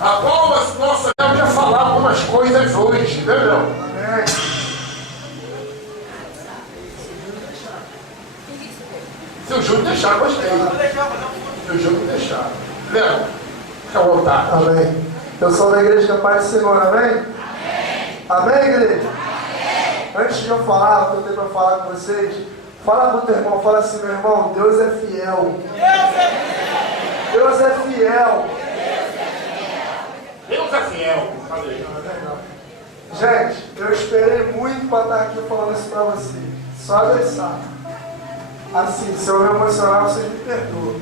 A qual nossa Deus ia falar algumas coisas hoje, entendeu? Amém. Se o Júlio deixar, gostei. Se o Júlio deixar. Léo, fica à vontade. Amém. Eu sou da igreja da Paz do Senhor, amém? Amém, igreja? Antes de eu falar, o que eu tenho para falar com vocês, fala para o teu irmão, fala assim, meu irmão, Deus é fiel. Deus é fiel. Deus é fiel. Gente, eu esperei muito para estar aqui falando isso para vocês. Só Deus sabe. Assim, se eu me emocionar, vocês me perdoam.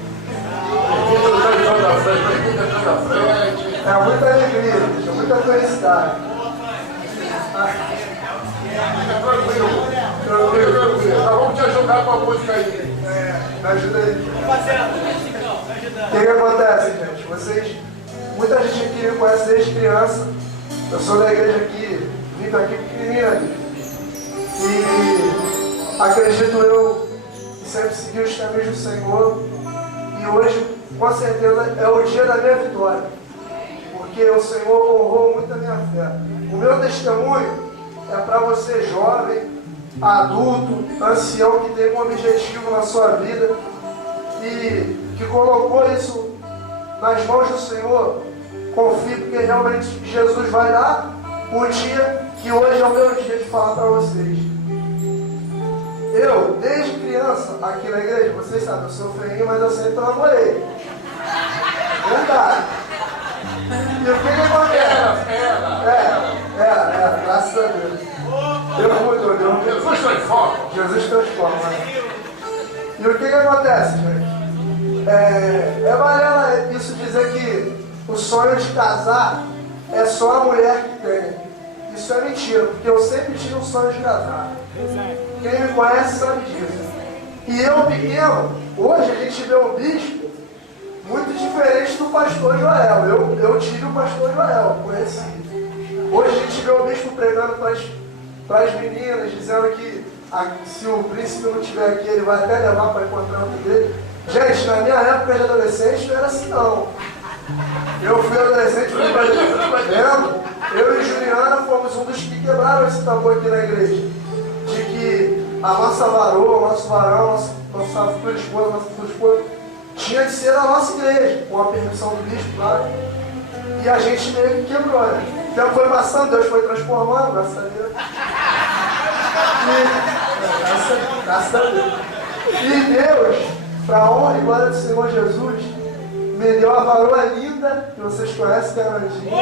É muita alegria, gente, é muita felicidade. Tranquilo. Vamos te ajudar com a música aí. Me ajuda aí. O que acontece, gente? Vocês, muita gente aqui me conhece desde criança. Eu sou da igreja aqui, vim aqui pequenininho. E acredito eu que sempre segui os caminhos do Senhor. E hoje, com certeza, é o dia da minha vitória. Porque o Senhor honrou muito a minha fé. O meu testemunho é para você jovem, adulto, ancião que tem um objetivo na sua vida e que colocou isso nas mãos do Senhor. Confie porque realmente Jesus vai dar um dia que hoje é o meu dia de falar para vocês. Eu, desde criança, aqui na igreja, vocês sabem, eu sou feinho, mas eu sempre namorei. Verdade. E o que acontece? Graças a Deus. Deus mudou. Jesus transforma. Jesus transforma. E o que acontece, gente? É balela isso dizer que o sonho de casar é só a mulher que tem. Isso é mentira, porque eu sempre tive um sonho de casar. Quem me conhece sabe disso. E eu, pequeno, hoje a gente vê um bispo muito diferente do pastor Joel. Eu tive o pastor Joel, conheci. Hoje a gente vê o bispo pregando para as meninas, dizendo que se o príncipe não estiver aqui, ele vai até levar para encontrar outra igreja. Gente, na minha época de adolescente não era assim não. Eu fui adolescente, fui para lembro, eu e Juliana fomos um dos que quebraram esse tabu aqui na igreja. De que a nossa varoa, o nosso varão, nossa futura esposa, tinha de ser a nossa igreja, com a permissão do bispo, claro. E a gente meio que quebrou, né? O tempo foi passando, Deus foi transformando, graças a Deus. Graças a Deus. E Deus, para a honra e glória do Senhor Jesus, me deu a varoa linda, que vocês conhecem, que é a Nandinha.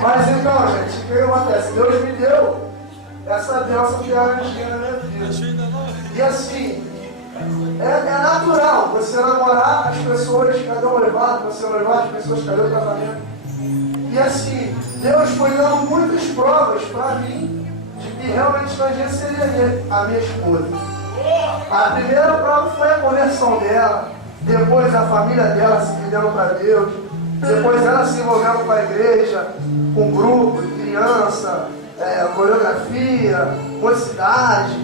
Mas então, gente, o que acontece? Deus me deu essa bênção que é a Nandinha na minha vida. E assim, é natural você namorar as pessoas, cadê o noivado, você noivar as pessoas, cadê o casamento? E assim, Deus foi dando muitas provas para mim de que realmente Nandinha seria a minha esposa. A primeira prova foi a conversão dela, depois a família dela se rendendo para Deus, depois ela se envolvendo com a igreja, com grupo, criança, coreografia, mocidade,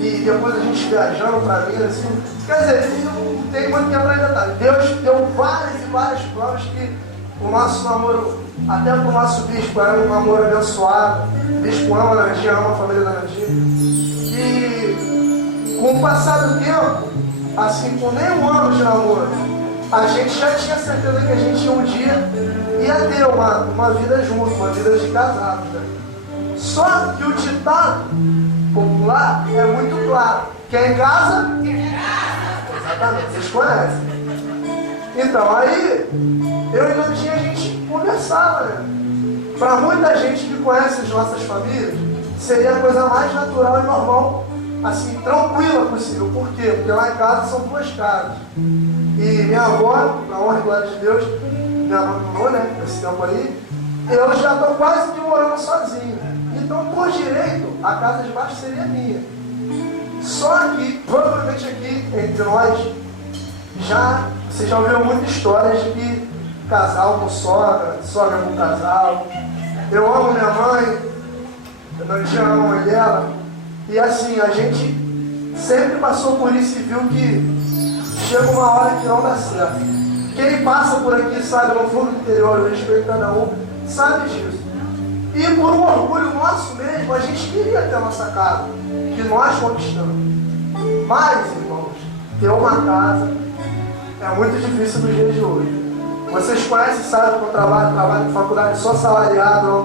e depois a gente viajando para Minas, assim. Quer dizer, não tem muito que apresentar. Deus deu várias e várias provas que o nosso namoro, até para o nosso bispo, era um namoro abençoado. O bispo ama a Nandinha, ama a família da Nandinha. E com o passar do tempo, assim, com nem um ano de namoro, a gente já tinha certeza que a gente um dia ia ter uma vida junto, uma vida de casados. Né? Só que o ditado popular é muito claro. Quem casa? Exatamente, vocês conhecem. Então, aí, eu e Nandinha, a gente conversava, né? Para muita gente que conhece as nossas famílias, seria a coisa mais natural e normal, assim, tranquila possível. Por quê? Porque lá em casa são duas casas. E minha avó, na honra e glória de Deus, me abandonou, né? Nesse tempo aí. Eu já estou quase que morando sozinho. Então, por direito, a casa de baixo seria minha. Só que, provavelmente aqui, entre nós, você já ouviu muitas histórias de que casal com sogra, sogra com casal. Eu amo minha mãe, Nandinha ama a mãe dela. E assim, a gente sempre passou por isso e viu que chega uma hora que não dá certo. Quem passa por aqui sabe, no fundo do interior, eu respeito cada um, sabe disso. E por um orgulho nosso mesmo, a gente queria ter a nossa casa, que nós conquistamos. Mas, irmãos, ter uma casa é muito difícil nos dias de hoje. Vocês conhecem, sabem que eu trabalho em faculdade, sou assalariado,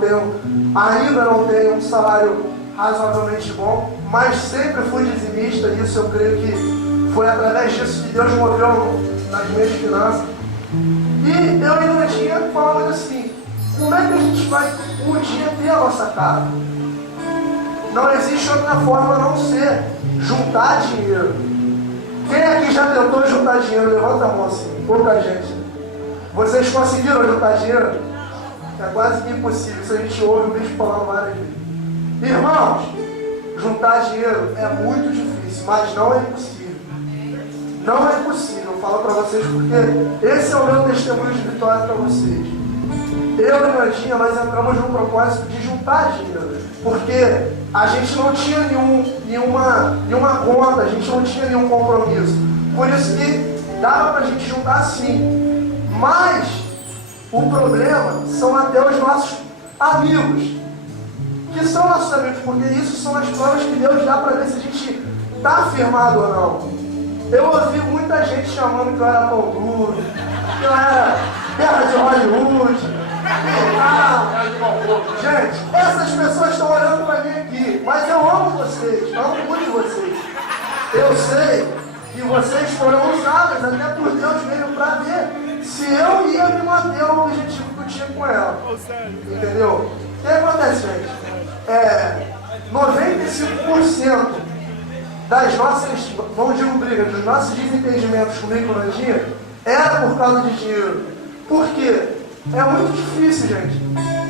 ainda não tenho um salário razoavelmente bom, mas sempre fui dizimista, e isso eu creio que foi através disso que Deus moveu nas minhas finanças. E eu ainda tinha falado assim, como é que a gente vai um dia ter a nossa casa? Não existe outra forma a não ser juntar dinheiro. Quem aqui já tentou juntar dinheiro? Levanta a mão assim, pouca gente. Vocês conseguiram juntar dinheiro? É quase que impossível, isso a gente ouve o bicho falando várias vezes. Irmãos, juntar dinheiro é muito difícil, mas não é impossível. Não é impossível, eu falo para vocês porque esse é o meu testemunho de vitória para vocês. Eu e Nandinha, nós entramos num propósito de juntar dinheiro, porque a gente não tinha nenhuma conta, a gente não tinha nenhum compromisso. Por isso que dava para a gente juntar sim. Mas o problema são até os nossos amigos, que são nossos amigos, porque isso são as provas que Deus dá para ver se a gente está firmado ou não. Eu ouvi muita gente chamando que eu era pão duro, que eu era terra de Hollywood. Gente, essas pessoas estão olhando para mim aqui, mas eu amo vocês, amo muito vocês. Eu sei que vocês foram usadas até por Deus mesmo para ver se eu ia me manter no objetivo que eu tinha com ela. Entendeu? O que acontece, gente? 95% das nossas, não digo briga, dos nossos desentendimentos comigo e com a Nandinha era por causa de dinheiro. Por quê? É muito difícil, gente.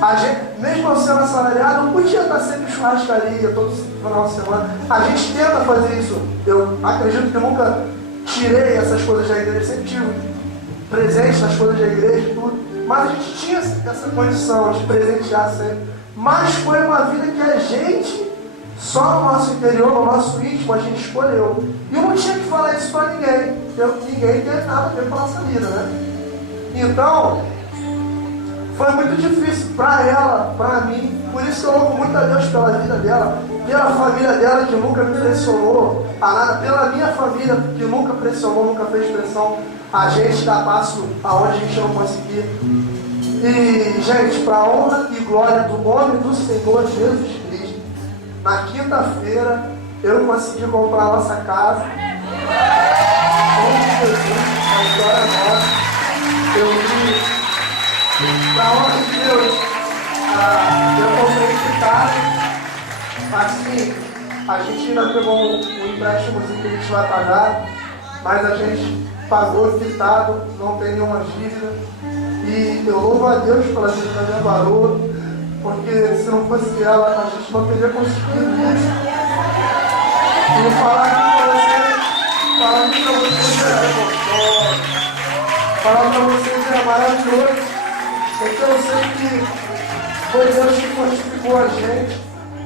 A gente, mesmo eu sendo assalariado, não podia estar sempre em churrascaria todo final de semana. A gente tenta fazer isso. Eu acredito que eu nunca tirei essas coisas da igreja, sempre tive presente nas coisas da igreja e tudo. Mas a gente tinha essa condição de presentear sempre. Mas foi uma vida que a gente, só no nosso interior, no nosso íntimo, a gente escolheu. E eu não tinha que falar isso para ninguém. Ninguém teve nada a ver com a nossa vida, né? Então, foi muito difícil para ela, para mim. Por isso eu louvo muito a Deus pela vida dela, pela família dela que nunca me pressionou a nada, pela minha família que nunca pressionou, nunca fez pressão a gente dar passo aonde a gente não conseguia. E, gente, para a honra e glória do nome do Senhor Jesus Cristo, na quinta-feira eu consegui comprar a nossa casa. Com Jesus, a história nossa. Eu vi, para a honra de Deus, eu comprei quitado. Assim, a gente ainda pegou um empréstimozinho que a gente vai pagar, mas a gente pagou quitado, não tem nenhuma dívida. E eu louvo a Deus pela vida da minha varoa, porque se não fosse ela, a gente não teria conseguido isso. E falar aqui para vocês é gostoso, falar para vocês é maravilhoso, porque eu sei que foi Deus que fortificou a gente,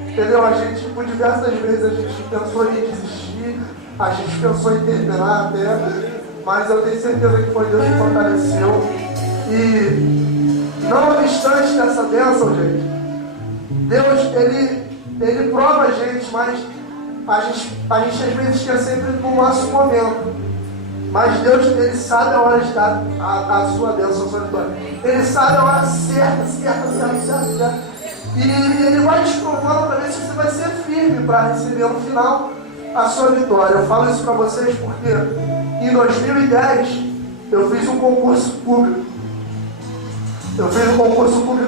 entendeu? A gente, por diversas vezes, a gente pensou em desistir, a gente pensou em terminar até, mas eu tenho certeza que foi Deus que fortaleceu. E não obstante dessa bênção, gente, Deus, ele prova a gente, mas a gente às vezes quer sempre no nosso momento. Mas Deus, ele sabe a hora de dar a sua bênção, a sua vitória. Ele sabe a hora certa. E ele vai te provando para ver se você vai ser firme para receber no final a sua vitória. Eu falo isso para vocês porque em 2010 eu fiz um concurso público.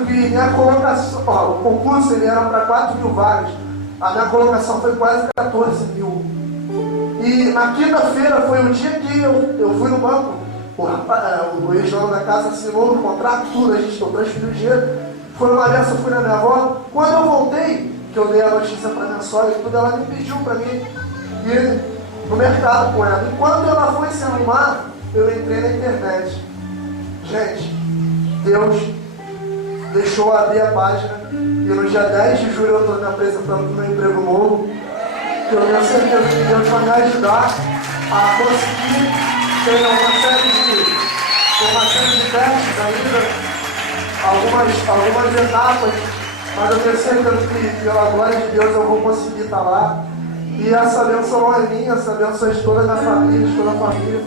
E minha colocação, o concurso ele era para 4.000 vagas. A minha colocação foi quase 14.000. E na quinta-feira foi o dia que eu fui no banco. O ex-dono da casa assinou o contrato, tudo, a gente transferiu o dinheiro. Foi uma dessa, eu fui na minha avó. Quando eu voltei, que eu dei a notícia para minha sogra e tudo, ela me pediu para mim ir no mercado com ela. Enquanto ela foi se arrumar, eu entrei na internet. Gente, Deus deixou abrir a página E no dia 10 de julho eu estou me apresentando para o meu emprego novo. Eu tenho certeza que Deus vai me ajudar a conseguir ter uma série de testes ainda, algumas etapas, mas eu tenho certeza que pela glória de Deus eu vou conseguir estar lá. E essa bênção não é minha, essa bênção é de toda a minha família, de toda a família.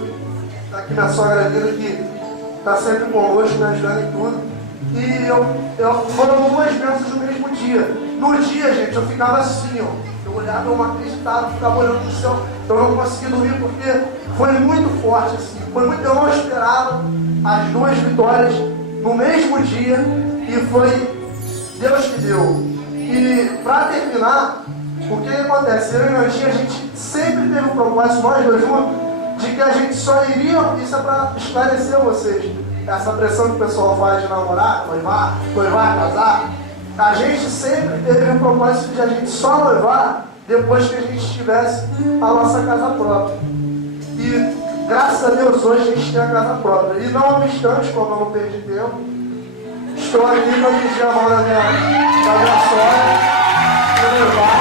Está aqui minha sogra Lina, que está sempre conosco, me ajudando em tudo. E foram duas bênçãos no mesmo dia. No dia, gente, eu ficava assim, ó. Eu olhava, eu não acreditava, ficava olhando para o céu. Eu não conseguia dormir porque foi muito forte, assim. Eu não esperava as duas vitórias no mesmo dia. E foi Deus que deu. E para terminar, o que acontece? Eu e a Angie, a gente sempre teve um propósito, nós dois juntos, de que a gente só iria, isso é para esclarecer vocês, essa pressão que o pessoal faz de namorar, noivar, casar. A gente sempre teve um propósito de a gente só noivar depois que a gente tivesse a nossa casa própria. E graças a Deus hoje a gente tem a casa própria. E não obstante, como eu não perdi tempo, estou aqui para pedir a mão da minha sogra para noivar.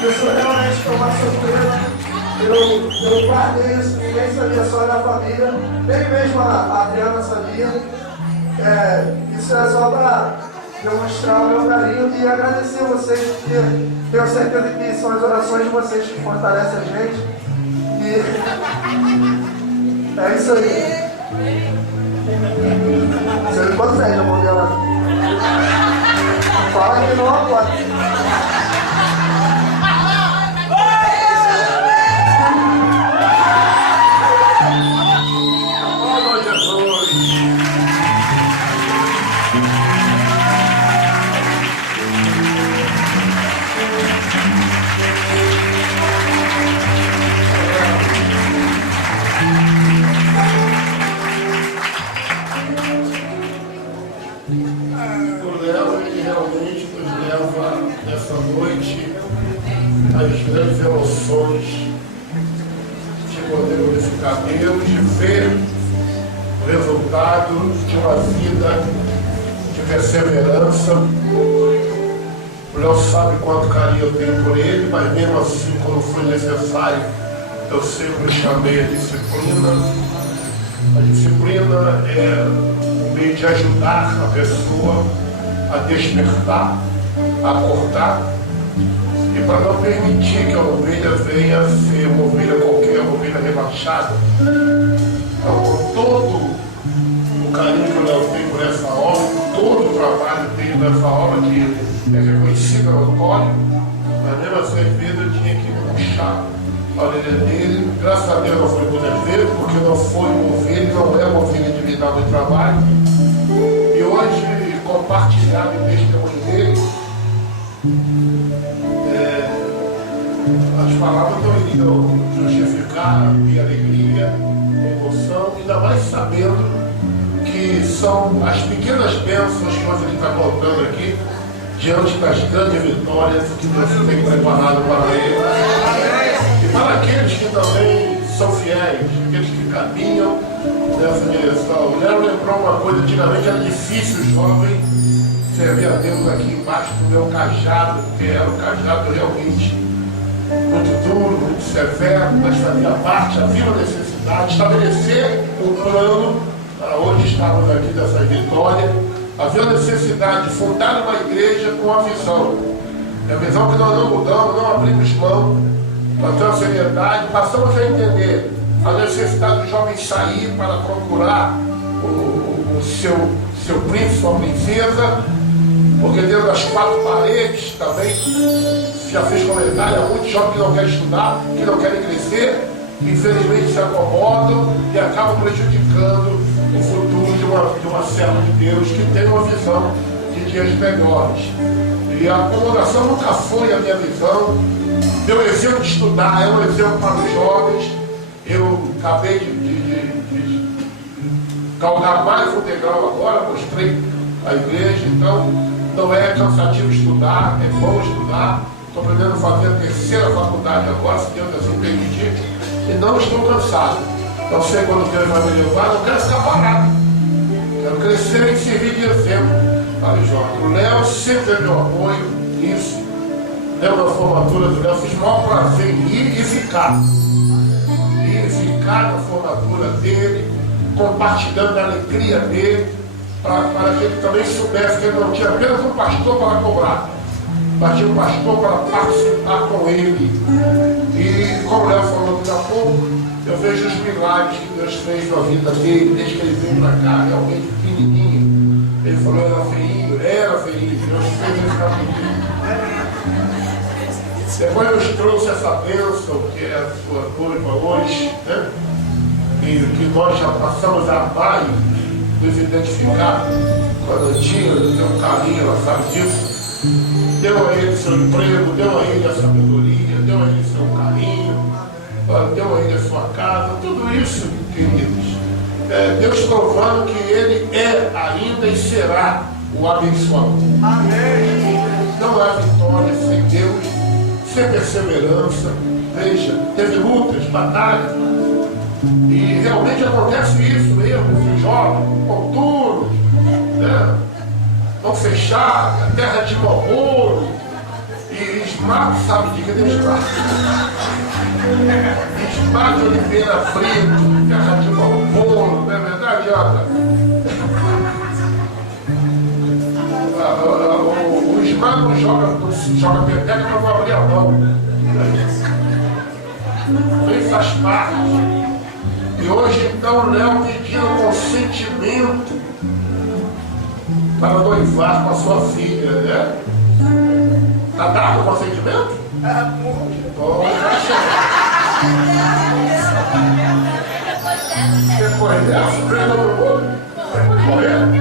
Isso realmente foi uma surpresa. Eu guardei isso, ninguém sabia, só da família, nem mesmo a Adriana sabia. Isso é só para demonstrar o meu carinho e agradecer a vocês, porque tenho certeza que são as orações de vocês que fortalecem a gente. E é isso aí. Você não consegue a mão dela. Fala que não agora. As grandes emoções de poder glorificar Deus, de ver o resultado de uma vida de perseverança. O Léo sabe quanto carinho eu tenho por ele, mas mesmo assim, quando foi necessário, eu sempre chamei a disciplina. A disciplina é um meio de ajudar a pessoa a despertar, a acordar, e para não permitir que a ovelha venha a ser uma ovelha qualquer, uma ovelha rebaixada. Então, com todo o carinho que o Léo tem por essa obra, todo o trabalho dele nessa obra, que é reconhecido no auditório, mas mesmo assim, às vezes eu tinha que puxar a orelha dele. Graças a Deus não foi muitas vezes, porque não foi uma ovelha, não é uma ovelha de me dar muito trabalho. E hoje, compartilhar o testemunho dele, as palavras não iriam justificar a minha alegria, a emoção, ainda mais sabendo que são as pequenas bênçãos que hoje ele está colocando aqui, diante das grandes vitórias que Deus tem preparado para ele. E para aqueles que também são fiéis, aqueles que caminham nessa direção. O Léo lembrou uma coisa: antigamente era difícil o jovem servir a Deus aqui embaixo do meu cajado, porque era o cajado realmente muito duro, muito severo, mas fazia parte, havia uma necessidade de estabelecer um plano para hoje estamos aqui dessa vitória. Havia a necessidade de fundar uma igreja com a visão. É a visão que nós não mudamos, não abrimos mão, nós temos seriedade, passamos a entender a necessidade do jovem sair para procurar o seu príncipe, sua princesa, porque dentro das quatro paredes também já fez comentário, há muitos jovens que não querem estudar, que não querem crescer, que infelizmente se acomodam e acabam prejudicando o futuro de uma serva de Deus que tem uma visão de dias melhores. E a acomodação nunca foi a minha visão. Meu exemplo de estudar é um exemplo para os jovens. Eu acabei de galgar mais um degrau agora, mostrei a igreja, então Não é cansativo estudar, é bom estudar. Estou aprendendo a fazer a terceira faculdade agora, se Deus assim permitir, e não estou cansado. Não sei quando Deus vai me levar, não quero ficar parado. Quero crescer e servir de exemplo. Falei, Jorge, o Léo sempre é meu apoio nisso. Lembro da formatura do Léo, fiz o maior prazer em ir e ficar. Ir e ficar na formatura dele, compartilhando a alegria dele, para que ele também soubesse que ele não tinha apenas um pastor para cobrar, mas tinha um pastor para participar com ele. E como o Léo falou daqui a pouco, eu vejo os milagres que Deus fez na vida dele, desde que ele veio para cá, realmente pequenininho. Ele falou, era feinho, Deus fez ele ficar pequenininho. Depois nos trouxe essa bênção, que é a sua noiva hoje, né? E que nós já passamos a mais nos identificar com a Dantinha, tem um carinho, ela sabe disso. Deu a ele seu emprego, deu a ele a sabedoria, deu a ele seu carinho, deu a ele a sua casa, tudo isso, queridos. Deus provando que ele é ainda e será o abençoador. Amém. Não há vitória sem Deus, sem perseverança. Veja, teve lutas, batalhas, e realmente acontece isso mesmo, os jovens, com duros, né? Vão fechar, a terra de mamoro, e esmaga, sabe de que Deus está? Esmaga de oliveira frito, terra de mamoro, não é verdade, Ana? O esmago joga peteca, mas vai abrir a mão. Isso faz parte. E hoje então o Léo pedindo consentimento para noivar com a sua filha, né? Está dado o consentimento? Depois dessa, prenda no olho. Correndo.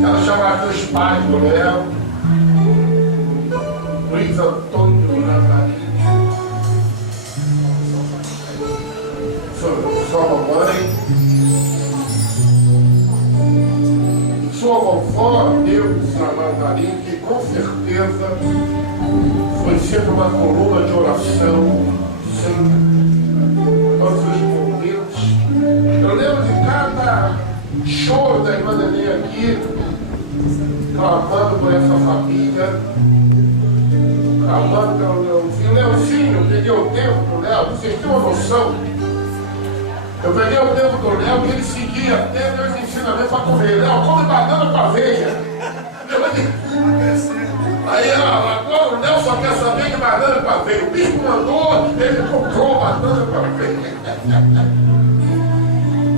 Quero chamar aqui os pais do Léo, Luiz Antônio Nazarinho, sua mamãe, sua vovó, Deus, Nazarinho, que com certeza foi sempre uma coluna de oração, sempre, todos os momentos. Eu lembro de cada choro da irmã Nenê aqui, clamando por essa família, clamando pelo Leozinho. Leozinho, peguei o tempo do Léo, vocês têm uma noção? Eu peguei o tempo do Léo que ele seguia até meus ensinamentos para comer. Léo, come banana com aveia. Aí agora o Léo só quer saber de banana com aveia. O bispo mandou, ele comprou banana com aveia.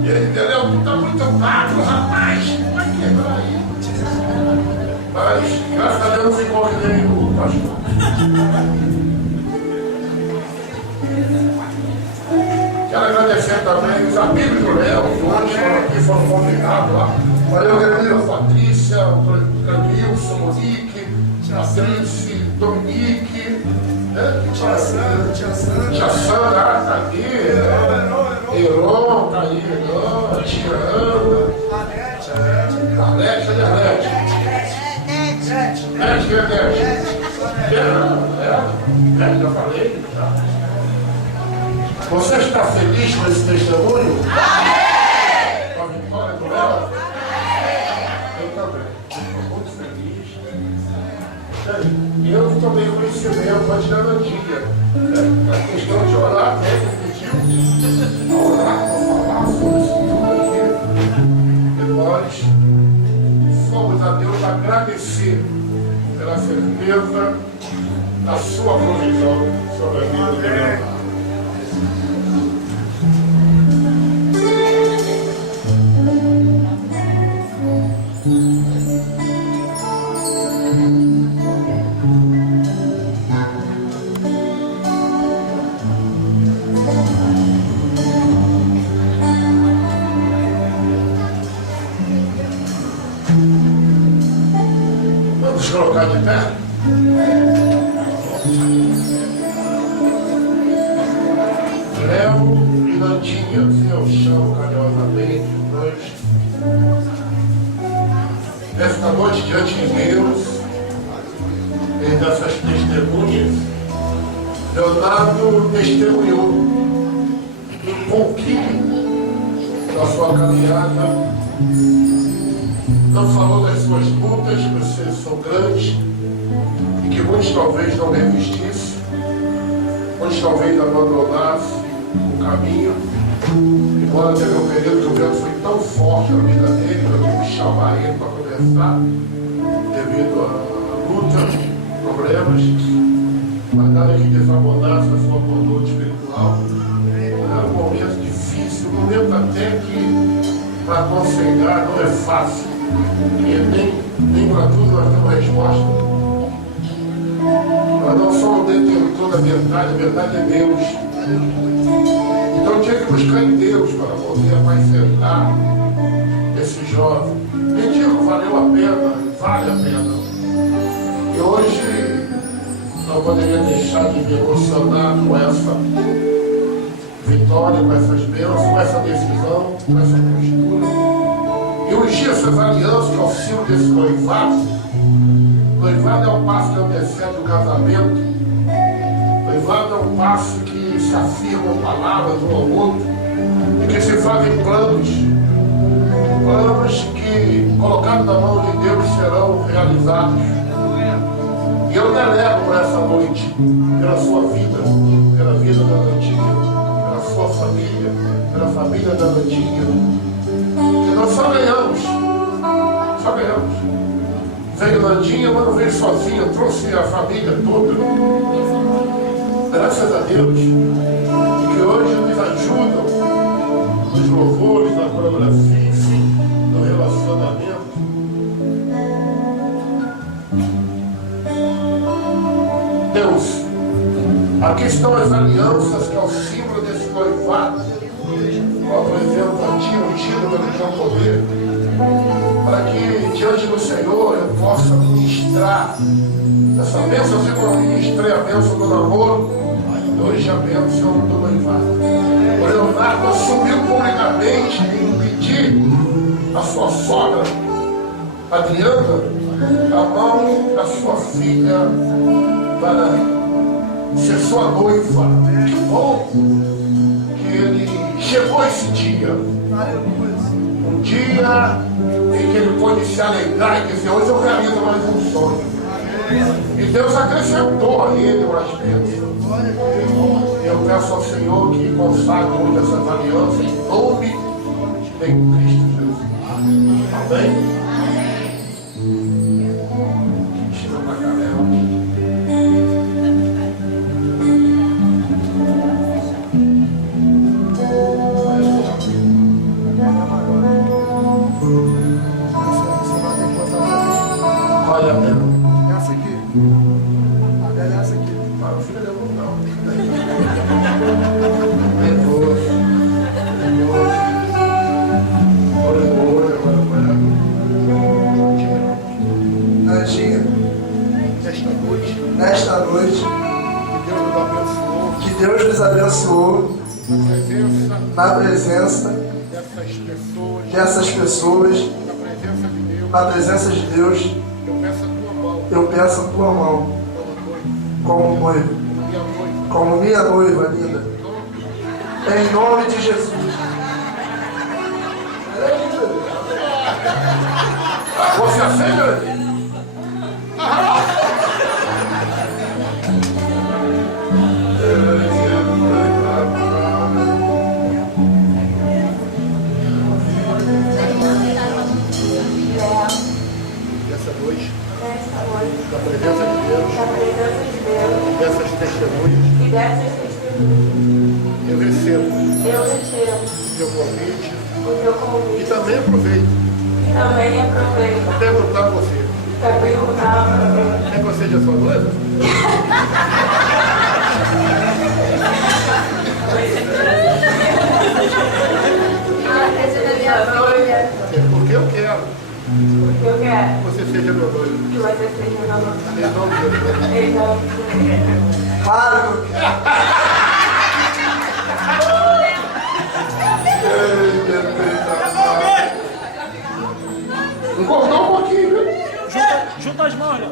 E ele entendeu? Tu tá muito magro, rapaz. Vai quebrar aí. Mas, graças a Deus, não ficou que nem o pastor. Quero agradecer também os amigos do Léo, que foram convidados lá. Valeu, Granilson, Patrícia, o Granilson, Monique, Patrícia, Dominique, Tia Sandra, tá aqui, Heron, tá aí, Tia Ana, Alete, cadê a Alete? Alete, cadê a Alete? Já falei, já. Você está feliz com esse testemunho? Amém! Com a vitória do Léo? Eu também. Estou muito feliz. E eu tomei conhecimento antes da Nantinha. A questão de orar, né? Ele pediu orar para falar sobre isso tudo aqui. E nós fomos a Deus agradecer pela certeza da sua provisão sobre a vida do Léo. Vamos colocar de pé? Léo e Nantinha, assim ao chão, carinhosamente, nós Esta noite diante de Deus, em dessas testemunhas, Leonardo testemunhou um pouquinho da sua caminhada, não falou das suas lutas, que vocês são grandes e que muitos talvez não resistissem, muitos talvez abandonassem o caminho, embora teve um período que o vento foi tão forte na vida dele que eu tive que chamar ele para conversar devido à luta, problemas, mas nada que desabonasse a sua conduta espiritual. Era um momento difícil, um momento até que para aconselhar não é fácil, porque nem para tudo nós temos resposta. Nós não somos o detentor da verdade, a verdade é Deus. Então tinha que buscar em Deus para poder apacentar esse jovem. Nem digo valeu a pena, vale a pena. E hoje não poderia deixar de me emocionar com essa vitória, com essas bênçãos, com essa decisão, com essa postura. E ungir essas alianças que é o símbolo desse noivado. Noivado é um passo que antecede o casamento. Noivado é um passo que se afirmam palavras um ao outro e que se fazem planos. Planos que, colocados na mão de Deus, serão realizados. E eu delego por essa noite, pela sua vida, pela vida da Nandinha, pela sua família, pela família da Nandinha. Que nós só ganhamos. Só ganhamos. Veio Nandinha, mas não veio sozinha, trouxe a família toda. Graças a Deus. E que hoje nos ajudam nos louvores, na coreografia, enfim, no relacionamento. Deus, aqui estão as alianças, que é o símbolo desse noivado. Eu apresento a ti, ungido pelo teu poder, para que diante do Senhor eu possa ministrar essa bênção, assim como eu ministrei a bênção do namoro, hoje a bênção do noivado. O Leonardo assumiu publicamente e pedir a sua sogra, Adriana, a mão da sua filha para ser sua noiva. Que bom que ele chegou esse dia. Um dia em que ele pôde se alegrar e dizer: hoje eu realizo mais um sonho. E Deus acrescentou a ele mais bênçãos. Eu peço ao Senhor que consagre hoje essas alianças em nome de Cristo Jesus. Amém? Tira pra galera. Vale a pena. Essa aqui. A dela é essa aqui. Para o filho dele não. Nandinha, nesta noite, que Deus nos abençoou na presença dessas pessoas, na presença de Deus. Eu peço a tua mão como noivo, como minha noiva linda, em nome de Jesus. Você aceita? Da presença de Deus, dessas testemunhas, eu recebo o teu convite e também aproveito para perguntar a você: quer que eu seja sua noiva? Porque eu quero. Que você seja meu noivo. Em nome de Jesus. Claro. Engordou um pouquinho. Junta as mãos, Léo.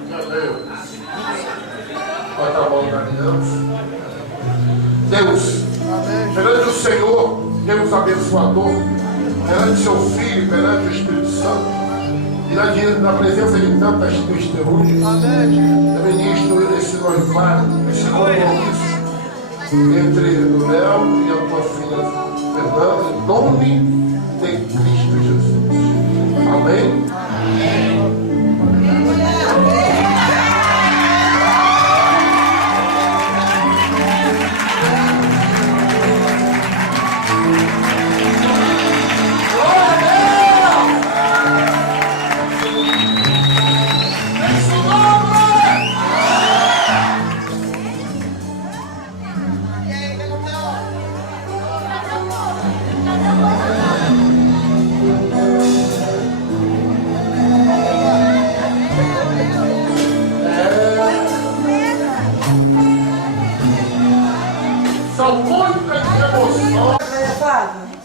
Bota a mão na aliança. Deus, perante o Senhor, Deus abençoador, perante seu Filho, perante o Espírito Santo, e na presença de tantas testemunhas, eu ministro esse noivado, esse compromisso entre o Léo e a tua filha Fernanda, em nome de Cristo Jesus. Amém? São muitas emoções.